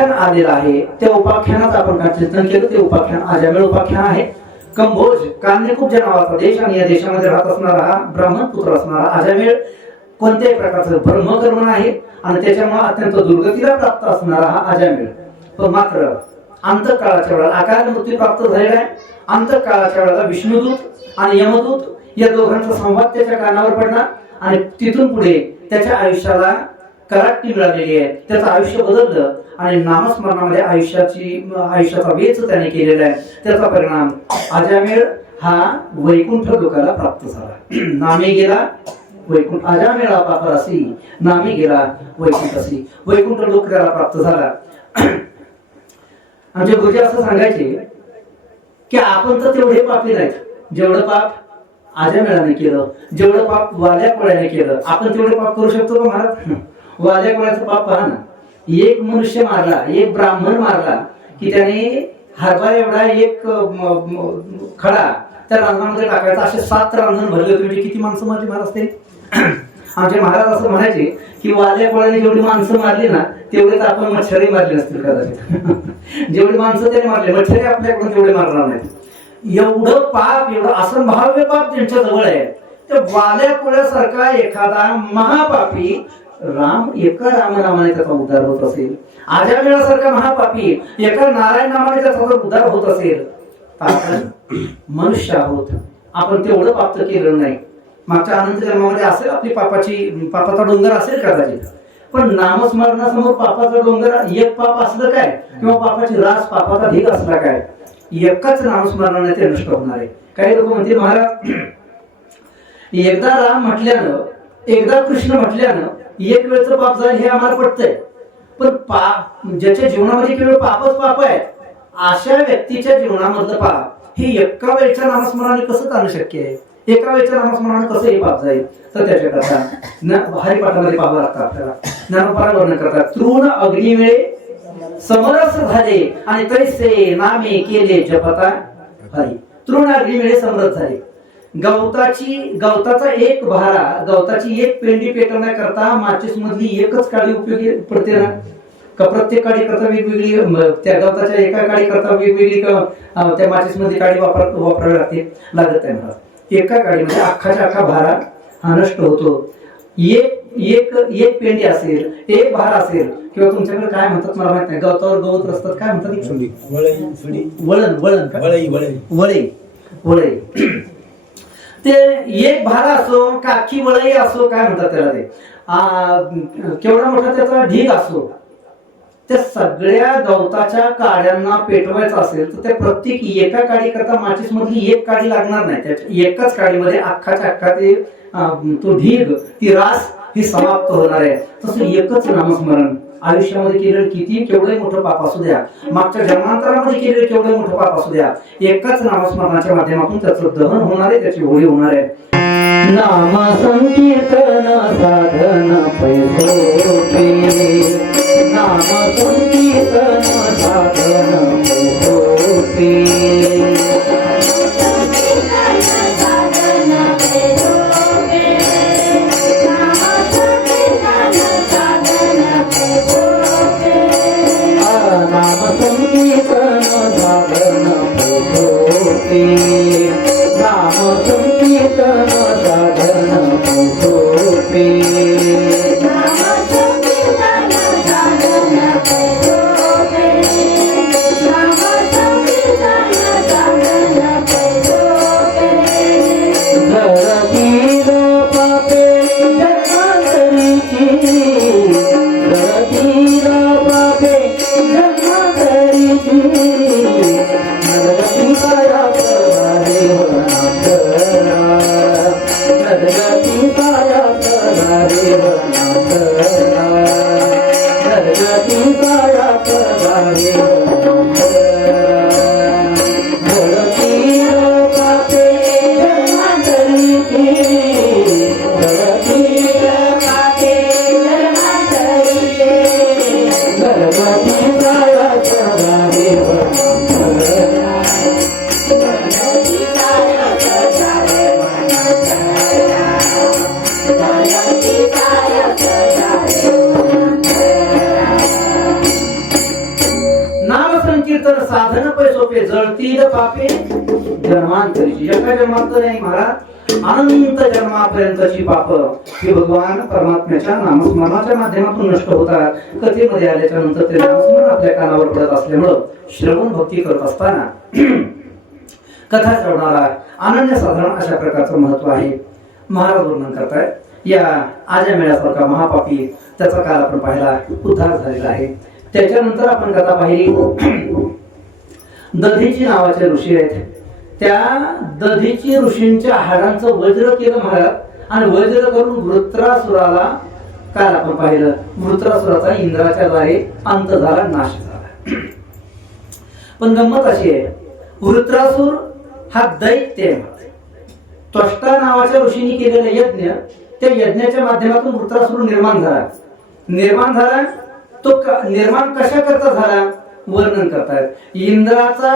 उपाख्यान आलेलं आहे. त्या उपाख्यानात आपण काय चिंतन केलं. ते उपाख्यान अजामेळ उपाख्यान आहे. कंभोज कान्यकुब्ज नावाचा देश आणि या देशामध्ये राहत असणारा हा ब्राह्मण पुत्र असणारा अजामेळ कोणत्याही प्रकारचं ब्रह्मकर्म आहे आणि त्याच्यामुळे अत्यंत दुर्गतीला प्राप्त असणारा हा अजामेळ. पण मात्र अंतकाळाच्या वेळेला अकाल मृत्यू प्राप्त झालेला आहे. अंतकाळाच्या वेळेला विष्णुदूत आणि यमदूत या दोघांचा संवाद त्याच्या कानावर पडला आणि तिथून पुढे त्याच्या आयुष्याला कलाटणी मिळालेली आहे. त्याचं आयुष्य बदललं आणि नामस्मरणामध्ये आयुष्याचा वेच त्याने केलेला आहे. त्याचा परिणाम अजामेळ हा वैकुंठ लोकाला प्राप्त झाला. नामे गेला वैकुंठ अजामेळा पापरासी नामे गेला वैकुंठासी. वैकुंठ लोक त्याला प्राप्त झाला. आमचे गुरुजी असं सांगायचे की आपण तर तेवढे पापी नाहीत जेवढं पाप अजामेळाने केलं, जेवढं पाप वाल्या कोळ्याने केलं. आपण तेवढे पाप करू शकतो का महाराज? वाल्या कोळ्याचं पाप पहा ना. एक मनुष्य मारला, एक ब्राह्मण मारला की त्याने हरभरा एवढा एक खडा त्या रांजणामध्ये टाकायचा. असे 7 रांजण भरले होते. म्हणजे किती माणसं मारली महाराज ते? आमचे महाराज असं म्हणायचे की वाल्या कोळ्याने जेवढी माणसं मारली ना तेवढेच आपण मच्छरी मारली नसतील कदाचित. जेवढी माणसं त्याने मारली मच्छरी आपल्याकडून तेवढे मारणार नाहीत. एवढं पाप, एवढं असंभाव्य पाप त्यांच्या जवळ आहे. त्या वाल्या कोळ्यासारखा एखादा महापापी एका रामनामाने त्याचा उद्धार होत असेल, अजामेळासारखा महापापी एका नारायण नामाने त्याचा उद्धार होत असेल, आपण मनुष्य आहोत. आपण तेवढं पाप तर केलं नाही. मागच्या अनंत जन्मामध्ये असेल आपली पापाचा डोंगर असेल कदाचित, पण नामस्मरणासमोर पापाचा डोंगर एक पाप असलं काय किंवा पापाची रास पापाचा ढीग असला काय? एकाच नामस्मरणाने ते नष्ट होणार आहे. काही लोक म्हणतील महाराज एकदा राम म्हटल्यानं, एकदा कृष्ण म्हटल्यानं एक वेळचं पाप जाईल हे आम्हाला पटतंय. पण पाप ज्याच्या जीवनामध्ये केवळ पापच पाप आहे अशा व्यक्तीच्या जीवनामधलं पाप हे एका वेळच्या नामस्मरणाने कसं चालू शक्य आहे? एका वेळच्या नामस्मरणाने कसं हे पाप जाईल? तर त्याच्याकरता हरिपाठामध्ये पाहावं लागतं आपल्याला. ज्ञानोपारा वर्णन करतात. तृण अग्निवेळे समरस झाले आणि तैसे नामे केले जपता हरी. तृण अग्निवेळे समरस झाले. गवताचा एक भारा, गवताची एक पेंडी पेटवण्याकरता माचीस मधली एकच काडी उपयोगी पडते ना? का प्रत्येक काडी करता वेगवेगळी, त्या गवताच्या एका काडी करता वेगवेगळी त्या माचीस मधली काडी वापरावी लागत आहे मला. एका काडीमध्ये अख्खाच्या अख्खा भारा हा नष्ट होतो. एक पेंडी असेल, एक भार असेल, किंवा तुमच्याकडे काय म्हणतात मला माहित नाही, गवतावर गवत रचतात, काय म्हणतात? वळई. ते एक भारा असो का अख्खी वळई असो, काय म्हणतात त्याला, ते केवढा मोठा त्याचा ढीग असो, त्या सगळ्या गवताच्या काड्यांना पेटवायचं असेल तर त्या प्रत्येक एका काडी करता माचीस मधली एक काडी लागणार नाही. त्याच्या एकाच काडीमध्ये अख्खाच्या अख्खा ते तो ढीग, ती रास ही समाप्त होणार आहे. तसं एकच नामस्मरण आयुष्यामध्ये केलेलं किती केवढे मोठं पाप असू द्या, मागच्या जन्मांतरामध्ये केलेलं केवढे मोठं पाप असू द्या, एकाच नामस्मरणाच्या माध्यमातून त्याचं दहन होणार आहे, त्याची होळी होणार आहे. नाम संकीर्तन साधन पैसोपे, नाम संकीर्तन साधन पैसोपे. कीर्तन साधन पै सोपे जळतील पापे जन्मांतरीची. एका जन्मात नाही महाराज, अनंत जन्मापर्यंतची पाप ही भगवान परमात्म्याच्या नामस्मरणाच्या माध्यमातून नष्ट होतात. कथेमध्ये आल्याच्या नंतर ते नामस्मरण आपल्या कानावर पडत असल्यामुळं श्रवण भक्ती करत असताना कथा श्रवणाला अनन्यसाधारण अशा प्रकारचं महत्व आहे. महाराज वर्णन करतायत, या आजमेळ्यासारखा महापापी त्याचा काल आपण पाहिला उद्धार झालेला आहे. त्याच्यानंतर आपण कथा पाहिली, दधीची नावाचे ऋषी आहेत. त्या दधीची ऋषींच्या हाडांचं वज्र केलं महाराज, आणि वज्र करून वृत्रासुराला काल आपण पाहिलं, वृत्रासुराचा इंद्राच्या द्वारे अंत झाला, नाश झाला. पण गंमत अशी आहे, वृत्रासुर हा दैत्य आहे. त्वष्टा नावाच्या ऋषींनी केलेला यज्ञ, त्या यज्ञाच्या माध्यमातून वृत्रासुर निर्माण झाला. तो निर्माण कशा करता झाला वर्णन करतायत. इंद्राचा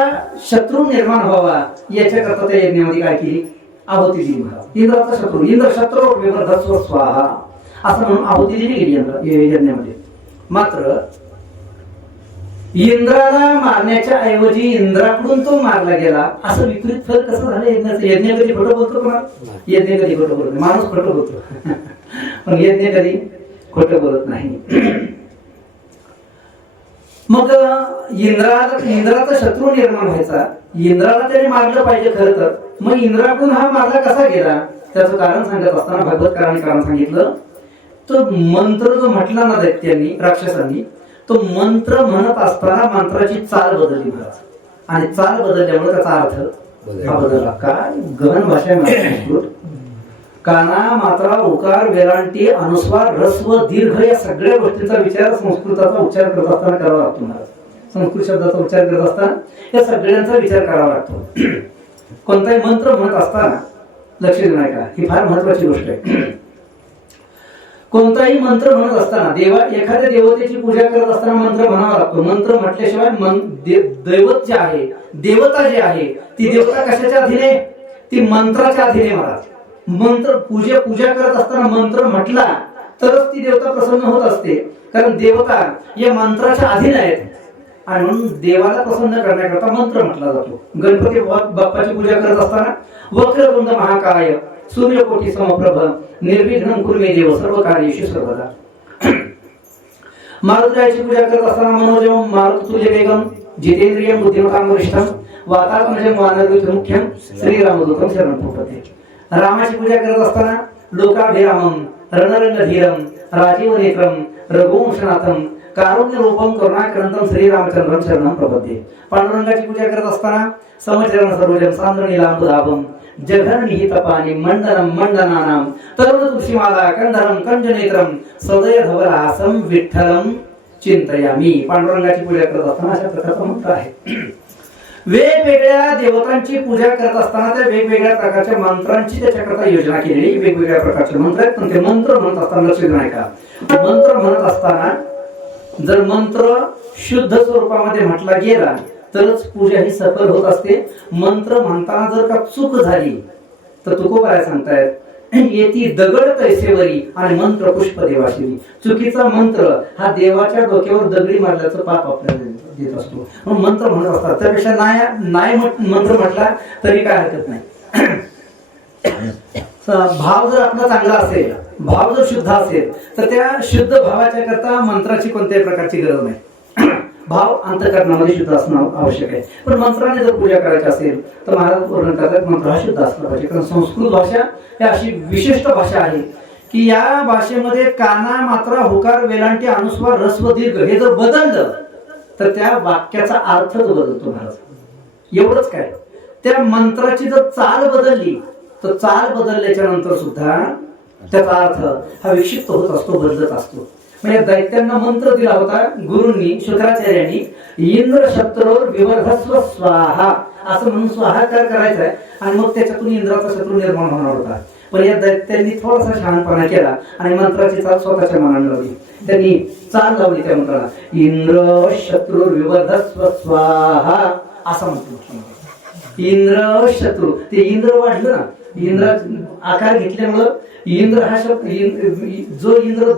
शत्रू निर्माण व्हावा याच्याकरता त्या यज्ञामध्ये काय केली, आहुती दिली महाराज. इंद्राचा शत्रू, इंद्र शत्रू विवर्धस्व स्वाहा असं म्हणून आहुती दिली गेली यज्ञामध्ये. मात्र इंद्राला मारण्याच्या ऐवजी इंद्राकडून तो मारला गेला, असं विपरीत फल कसं झालं यज्ञाचं. यज्ञ कधी खोटं बोलतो का? यज्ञ कधी खोटं बोलतो, माणूस खोटं बोलतो पण यज्ञ कधी खोटं बोलत नाही. मग इंद्राचा शत्रू निर्माण व्हायचा, इंद्राला त्याने मारलं पाहिजे खरं तर. मग इंद्राकडून हा मारला कसा गेला त्याचं कारण सांगत असताना भागवतकारांनी कारण सांगितलं, तो मंत्र जो म्हटला ना दैत्यांनी, राक्षसांनी, तो मंत्र म्हणत असताना मंत्राची चाल बदलली महाराज, आणि चाल बदलल्यामुळे त्याचा अर्थ हा बदलला. काय गहन भाषा आहे. काना, मात्रा, उकार, वेलांटी, अनुस्वार, ऱ्हस्व, दीर्घ या सगळ्या गोष्टींचा विचार संस्कृताचा उच्चार करत असताना करावा लागतो महाराज. संस्कृत शब्दाचा उच्चार करत असताना या सगळ्यांचा विचार करावा लागतो. कोणताही मंत्र म्हणत असताना लक्ष देऊ नका, ही फार महत्वाची गोष्ट आहे. कोणताही मंत्र म्हणत असताना एखाद्या देवतेची पूजा करत असताना मंत्र म्हणावा लागतो. मंत्र म्हटल्याशिवाय दैवत जे आहे, देवता जी आहे, ती देवता कशाच्या अधीने, ती मंत्राच्या अधीने महाराज. मंत्र पूजा करत असताना मंत्र म्हटला तरच ती देवता प्रसन्न होत असते, कारण देवता या मंत्राच्या अधीन आहेत. आणि म्हणून देवाला प्रसन्न करण्याकरता मंत्र म्हटला जातो. गणपती बाप्पाची पूजा करत असताना वक्रतुंड महाकाय सूर्यकोटी समप्रभ निर्विघ्नं कुरु मे देव सर्व कार्येषु सर्वदा. मारुतीची पूजा करत असताना मनोजम मारुतुल्य वेगम जितेंद्रियम बुद्धिमतां वरिष्ठम वातात्मजं वानरवित मुख्यम श्रीरामदूतं शरणं प्रपद्ये. रामाची पूजा करत असताना लोकाभिरामम रणरंगधीरम राजीव नेत्रम रघुवंशनाथम कारुण्य रूपम करुणाक्रंतम श्रीरामचंद्रम शरणं प्रपद्ये. पांडुरंगाची पूजा करत असताना समचरण सरोजम सांद्रणीलांबुधाभम जघन निहितपानी मंडनम मंडनानाम तरुण तुलसीमाला कंधरम कंजनेत्रम सदय धवलहासम विठ्ठलम चिंतयामी. पांडुरंगाची पूजा करत असताना अशा प्रकारचा मंत्र आहे. वेगवेगळ्या देवतांची पूजा करत असताना त्या वेगवेगळ्या प्रकारच्या मंत्रांची त्याच्याकरता योजना केलेली, वेगवेगळ्या प्रकारचे मंत्र आहेत. पण ते मंत्र म्हणत असताना लक्ष देऊ नका, मंत्र म्हणत असताना जर मंत्र शुद्ध स्वरूपामध्ये म्हटला गेला तरच पूजा ही सफल होत असते. मंत्र म्हणताना जर का चूक झाली तर तुकोबाराय सांगतायत, येती दगड तैसेवरी आणि मंत्र पुष्प देवाशिवी. चुकीचा मंत्र हा देवाच्या डोक्यावर दगडी मारल्याचं पाप आपल्याला देत असतो. म्हणून मंत्र म्हणत असतात, त्यापेक्षा नाही मंत्र म्हटला तरी काय हरकत नाही. भाव जर आपला चांगला असेल, भाव जर शुद्ध असेल तर त्या शुद्ध भावाच्या करता मंत्राची कोणत्याही प्रकारची गरज नाही. भाव अंतःकरणामध्ये शुद्ध असणं आवश्यक आहे. पण मंत्राने जर पूजा करायची असेल तर महाराज वर्णन करतात मंत्र हा शुद्ध असला पाहिजे. कारण संस्कृत भाषा ही अशी विशिष्ट भाषा आहे की या भाषेमध्ये काना, मात्रा, हुकार, वेलांटी, अनुस्वार, ऱ्हस्व, दीर्घ हे जर बदललं तर त्या वाक्याचा अर्थ जो बदलतो महाराज. एवढंच काय, त्या मंत्राची जर चाल बदलली तर चाल बदलल्याच्या नंतर सुद्धा त्याचा अर्थ हा विक्षिप्त होत असतो, बदलत असतो. म्हणजे दैत्यांना मंत्र दिला होता गुरूंनी, शुक्राचार्यांनी, इंद्र शत्रूर विवर्धस्व स्वाहा असं म्हणून स्वाहाकार करायचा आहे, आणि मग त्याच्यातून इंद्राचा शत्रू निर्माण होणार होता. पण या दैत्यांनी थोडासा शहाणपणा केला आणि मंत्राची चाल स्वतःच्या मनाने लावली. त्यांनी चाल लावली त्या मंत्राला, इंद्र शत्रूर विवर्धस्व स्वाहा असं म्हणतो. इंद्र शत्रू, ते इंद्र वाढलं ना, इंद्र आकार घेतल्यामुळं इंद्र हा शब्द, जो इंद्र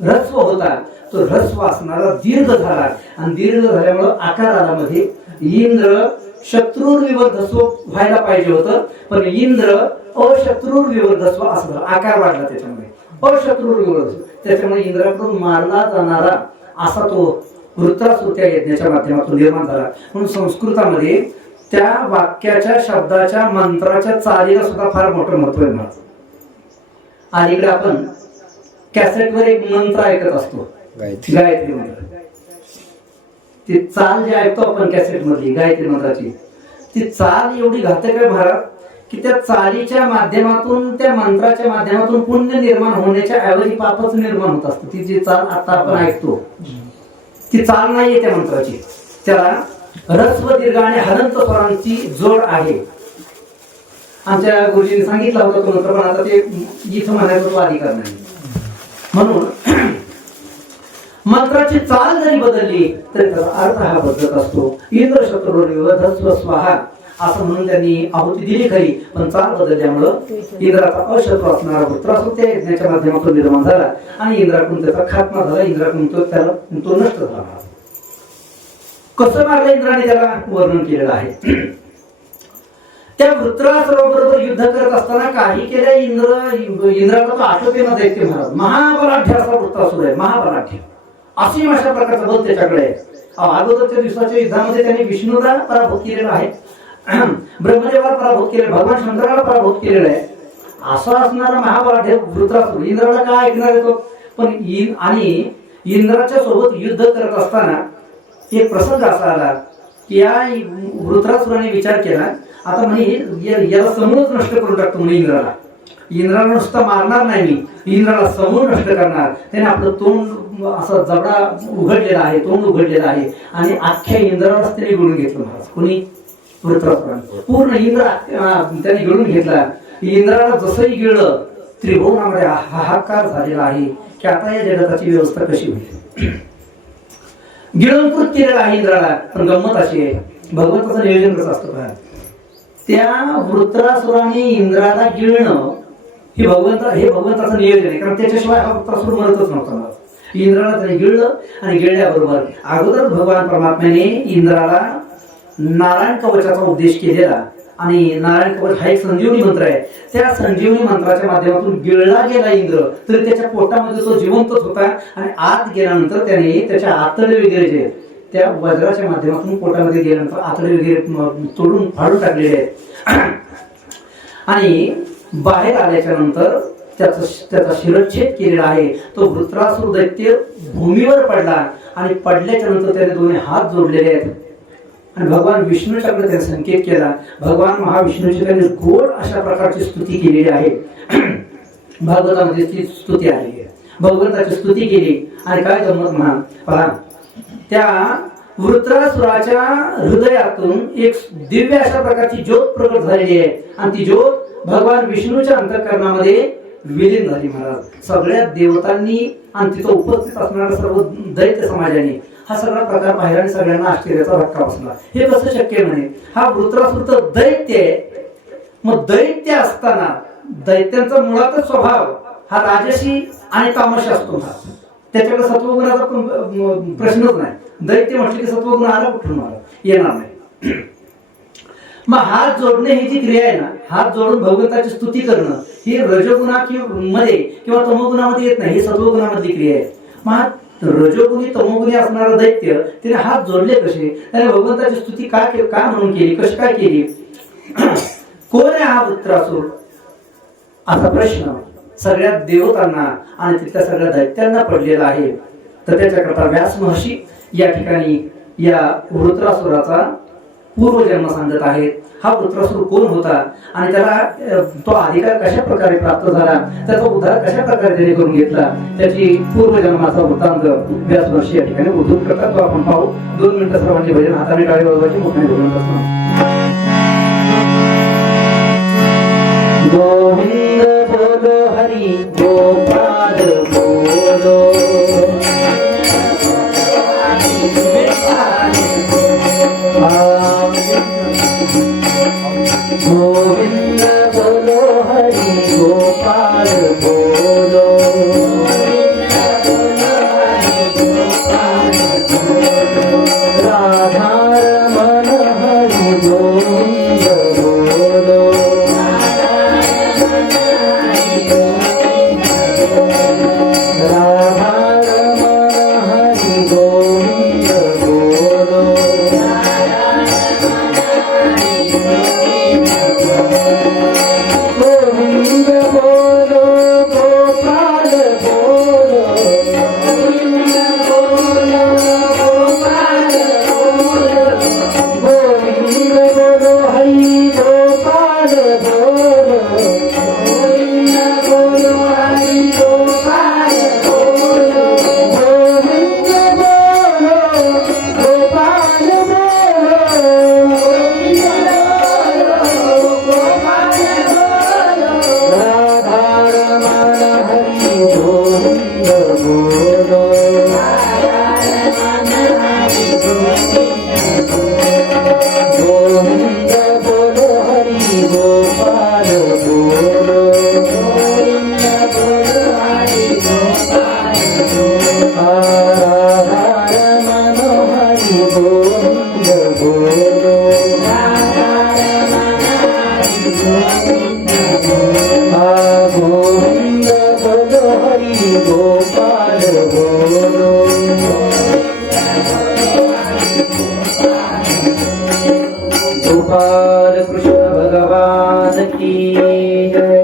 ह्रस्व होता तो ह्रस्व असणारा दीर्घ झाला आणि दीर्घ झाल्यामुळं आकार आला मध्ये. इंद्र शत्रुर्विवर्धस्व व्हायला पाहिजे होतं, पण इंद्र अशत्रुर्विवर्धस्व असं झालं, आकार वाढला त्याच्यामुळे अशत्रुर्विवर्धस्व. त्याच्यामुळे इंद्राकडून मारला जाणारा असा तो वृत्रासुर त्या यज्ञाच्या माध्यमातून निर्माण झाला. म्हणून संस्कृतामध्ये त्या वाक्याच्या शब्दाच्या मंत्राच्या चालीला सुद्धा फार मोठं महत्व आहे महाराज. अलीकडे आपण कॅसेटवर एक मंत्र ऐकत असतो, गायत्री मंत्र. ती चाल जी ऐकतो आपण कॅसेट मधली गायत्री मंत्राची, ती चाल एवढी घातक आहे महाराज की त्या चालीच्या माध्यमातून, त्या मंत्राच्या माध्यमातून पुण्य निर्माण होण्याच्या ऐवजी पापच निर्माण होत असतं. ती जी चाल आता आपण ऐकतो ती चाल नाहीये त्या मंत्राची, त्याला ह्रस्व दीर्घ आणि हलंत स्वरांची जोड आहे. आमच्या गुरुजींनी सांगितलं होतं तो मंत्र, पण आता ते इथं म्हणायचं तो अधिकार नाही. म्हणून मंत्राची चाल जरी बदलली तरी त्याचा अर्थ हा बदलत असतो. इंद्र शत्रुर्विवर्धस्व स्वाहा असं म्हणून त्यांनी आहुती दिली खरी, पण चाल बदलल्यामुळं इंद्राचा अशत्रू असणारा वृत्रासुर त्या यज्ञाच्या माध्यमातून निर्माण झाला आणि इंद्राकडून त्याचा खात्मा झाला. इंद्राकडून तो नष्ट झाला. कसं मारलं इंद्राने त्याला वर्णन केलेलं आहे. त्या वृत्रासुराबरोबर युद्ध करत असताना काही केलं इंद्राला तो आटोपे न दैत्य महाराज. महाबलाढ्य असा वृत्रासुर आहे, महाबलाढ्य अशी अशा प्रकारचं बल त्याच्याकडे आहे. अगोदरच्या दिवसाच्या युद्धामध्ये त्याने विष्णूला पराभूत केलेला आहे, ब्रह्मदेवाला पराभूत केलेला, भगवान शंकराला पराभूत केलेला आहे. असा असणारा महाबलाढ्य वृत्रासुर इंद्राला काय ऐकणार येतो. पण आणि इंद्राच्या सोबत युद्ध करत असताना एक प्रसंग असा आला की या वृत्रासुराने विचार केला, आता म्हणे याला समूळच नष्ट करून टाकतो म्हणे. इंद्राला नुसतं मारणार नाही मी, इंद्राला समूळ नष्ट करणार. त्याने आपलं तोंड असं जबडा उघडलेला आहे, तोंड उघडलेलं आहे आणि अख्ख्या इंद्रालाच त्याने गिळून घेतलं महाराज. कोणी? वृत्रासुराने पूर्ण इंद्र त्याने गिळून घेतला. इंद्राला जसंही गिळलं त्रिभुवनामध्ये हाहाकार झालेला आहे की आता या जगताची व्यवस्था कशी होईल. गिळूनकृत केलेला आहे इंद्राला. पण गंमत अशी आहे, भगवंताचं नियोजन कसं असतं पहा. त्या वृत्रासुराने इंद्राला गिळणं हे भगवंताचं नियोजन आहे, कारण त्याच्याशिवाय हा वृत्रासुर मरतच नव्हता. इंद्राला त्याने गिळलं आणि गिळल्याबरोबर अगोदर भगवान परमात्म्याने इंद्राला नारायण कवचाचा उपदेश केलेला आणि नारायण कवच हा एक संजीवनी मंत्र आहे. त्या संजीवनी मंत्राच्या माध्यमातून गिळला गेला इंद्र तरी त्याच्या पोटामध्ये तो जिवंतच होता आणि आत गेल्यानंतर त्याने त्याच्या आतडे वगैरे जे त्या वज्राच्या माध्यमातून पोटामध्ये गेल्यानंतर आतडे वगैरे तोडून फाडून टाकलेले आहेत आणि बाहेर आल्याच्या नंतर त्याचा शिरच्छेद केलेला आहे. तो वृत्रासुर दैत्य भूमीवर पडला आणि पडल्याच्या नंतर त्याने दोन्ही हात जोडलेले आहेत आणि भगवान विष्णूच्याकडे त्याने संकेत केला. भगवान महाविष्णूची त्यांनी गोड अशा प्रकारची स्तुती केलेली आहे. भागवतामध्ये ती स्तुती आलेली आहे. भगवंताची स्तुती केली आणि काय गंमत म्हणा पहा, त्या वृत्रासुराच्या हृदयातून एक दिव्य अशा प्रकारची ज्योत प्रकट झालेली आहे आणि ती ज्योत भगवान विष्णूच्या अंतःकरणामध्ये विलीन झाली महाराज. सगळ्या देवतांनी आणि तिथं उपस्थित असणाऱ्या सर्व दैत्य समाजाने हा सगळा प्रकार पाहिला आणि सगळ्यांना आश्चर्याचा धक्का बसला. हे कसं शक्य म्हणे, हा वृत्रासुर तर दैत्य आहे. मग दैत्य असताना दैत्यांचा मुळातच स्वभाव हा राजसी आणि तामसी असतो. त्याच्याकडे सत्वगुणाचा प्रश्नच नाही. दैत्य म्हटले की सत्वगुण आला कुठून आला, येणार नाही. मग हात जोडणे ही जी क्रिया आहे ना, हात जोडून भगवंताची स्तुती करणं ही रजोगुणा मध्ये किंवा तमोगुणामध्ये येत नाही, ही सत्वगुणामधली क्रिया आहे. मग रजोगुणी तमोगुणी असणारा दैत्य त्याने हात जोडले कसे, त्याने भगवंताची स्तुती का म्हणून केली, कशी काय केली, कोण आहे हा वृत्रासुर असा प्रश्न सगळ्या देवतांना आणि तिथल्या सगळ्या दैत्यांना पडलेला आहे. तर त्याच्याकरता व्यास महर्षी या ठिकाणी या वृत्रासुराचा पूर्वजन्म सांगत आहेत. हा वृत्रासुर कोण होता आणि त्याला तो अधिकार कशा प्रकारे प्राप्त झाला, त्याचा उद्धार कशा प्रकारे त्याने करून घेतला, त्याची पूर्वजन्माचा वृत्तांत व्यास महर्षी या ठिकाणी उद्धृत करतात. तो आपण पाहू. 2 मिनिटं सर्वांनी भजन हाताने टाळी वाजवायची, मोठ्याने भजन असणार. गोविंद बोलो हरी गोपाल बोलो, गोविंद बोलो हरि गोपाल बोलो, गोविंद बोलो हरि गोपाल बोलो गोपाल कृष्ण भगवान की जय।